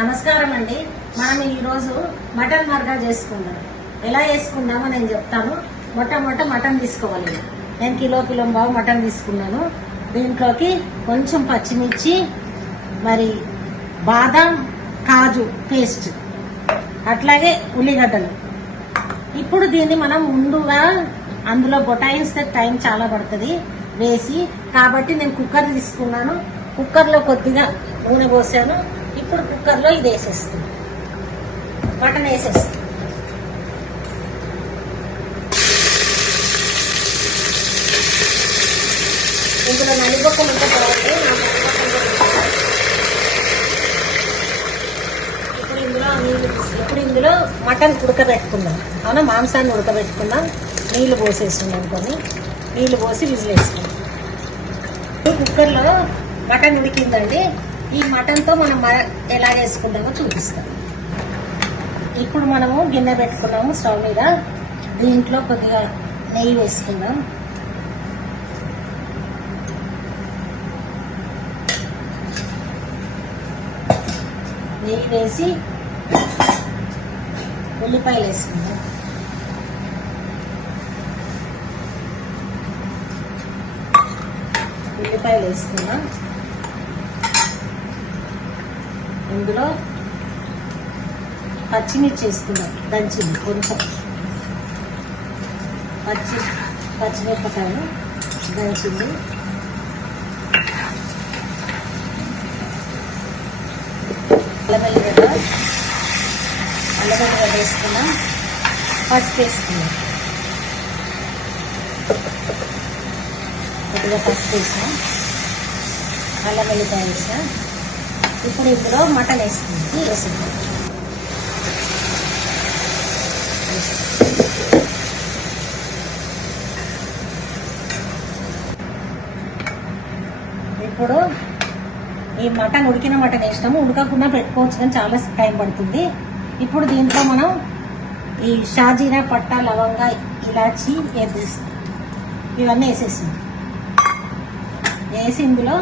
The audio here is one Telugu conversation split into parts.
నమస్కారం అండి. మనం ఈరోజు మటన్ మర్గా చేసుకుందాం. ఎలా చేసుకుందామో నేను చెప్తాను. మొట్టమొదట మటన్ తీసుకోవాలి. నేను కిలో బావు మటన్ తీసుకున్నాను. దీంట్లోకి కొంచెం పచ్చిమిర్చి, మరి బాదాం కాజు పేస్ట్, అట్లాగే ఉల్లిగడ్డలు. ఇప్పుడు దీన్ని మనం ముందుగా అందులో బొటాయిస్తే టైం చాలా పడుతుంది వేసి, కాబట్టి నేను కుక్కర్ తీసుకున్నాను. కుక్కర్లో కొద్దిగా నూనె పోసాను. ఇప్పుడు కుక్కర్లో ఇది వేసేస్తాను, మటన్ వేసేస్తాను. ఇందులో నలిబొక్కలు ఉంటే బాగుంది. ఇప్పుడు ఇందులో మటన్ ఉడకబెట్టుకుందాం. అవునా, మాంసాన్ని ఉడకబెట్టుకుందాం. నీళ్లు పోసేస్తున్నాం, కొన్ని నీళ్లు పోసి విజిల్ వేసుకుందాం. కుక్కర్లో మటన్ ఉడికిందండి. ఈ మటన్తో మనం ఎలా వేసుకుందామో చూపిస్తాం. ఇప్పుడు మనము గిన్నె పెట్టుకున్నాము స్టవ్ మీద. దీంట్లో కొద్దిగా నెయ్యి వేసుకుందాం. నెయ్యి వేసి ఉల్లిపాయలు వేసుకుందాం. ఉల్లిపాయలు వేసుకుందాం. ఇందులో పచ్చిమిర్చి వేసుకుందాం, దంచింది కొంచెం. పచ్చిమిరపకాయలు దంచింది. అల్లమెల్లిగడ్డ వేసుకున్నాం. పసుపు వేసుకున్నాం, కొద్దిగా పసుపు వేసాం. అల్లం వెల్లిపాయ వేసాం. ఇప్పుడు ఇందులో మటన్ వేసుకుంది. ఇప్పుడు ఈ మటన్ ఉడికిన మటన్ వేసినాము. ఉడకకుండా పెట్టుకోవచ్చు, కానీ చాలా టైం పడుతుంది. ఇప్పుడు దీంట్లో మనం ఈ షాజీరా, పట్టా, లవంగా, ఇలాచి వేసేస్తాం. ఇవన్నీ వేసేసాం. వేసి ఇందులో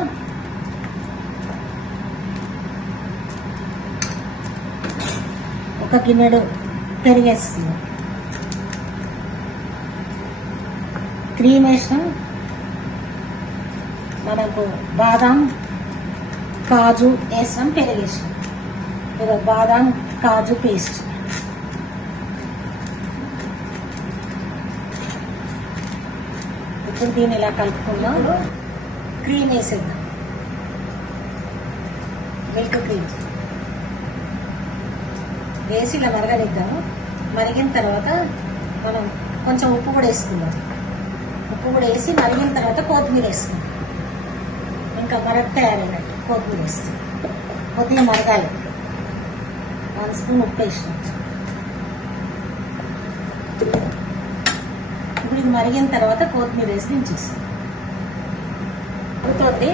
ఒక గిన్నెడు పెరిగేస్తున్నాం. క్రీమ్ వేసాం. మనకు బాదాం కాజు వేసాం, పెరిగేసాం. ఇక బాదాం కాజు పేస్ట్. ఇప్పుడు దీన్ని ఇలా కలుపుకుందాం. క్రీమ్ వేసేద్దాం, మిల్క్ క్రీమ్ వేసి ఇలా మరగనిద్దాము. మరిగిన తర్వాత మనం కొంచెం ఉప్పు కూడా వేసుకుందాం. ఉప్పు కూడా వేసి మరిగిన తర్వాత కొత్తిమీర వేసుకుందాం. ఇంకా మరగ తయారైనట్టు కొత్తిమీర వేస్తాం. కొద్దిగా మరగాలి. 1 స్పూన్ ఉప్పు వేసినాం. ఇప్పుడు ఇది మరిగిన తర్వాత కొత్తిమీర వేసి దించేస్తాం. ఉడుకుతుంది.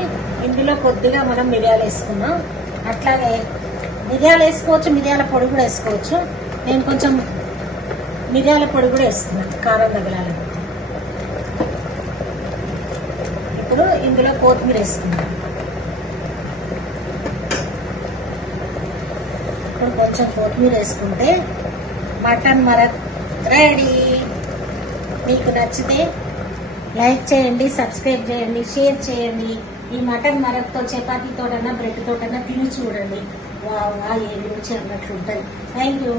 ఇందులో కొద్దిగా మనం మిరియాలు వేసుకున్నాం. అట్లాగే మిరియాలు వేసుకోవచ్చు, మిరియాల పొడి కూడా వేసుకోవచ్చు. నేను కొంచెం మిరియాల పొడి కూడా వేస్తున్నాను, కారం తగలాలి. ఇప్పుడు ఇందులో కొత్తిమీర వేసుకున్నాను. ఇప్పుడు కొంచెం కొత్తిమీర వేసుకుంటే మటన్ మరక్ రెడీ. మీకు నచ్చితే లైక్ చేయండి, సబ్స్క్రైబ్ చేయండి, షేర్ చేయండి. ఈ మటన్ మరక్తో చపాతీతోటన్నా బ్రెడ్ తోటన్నా తిని చూడండి. వా ఏ రుచి అన్నట్లుంటుంది. Thank you.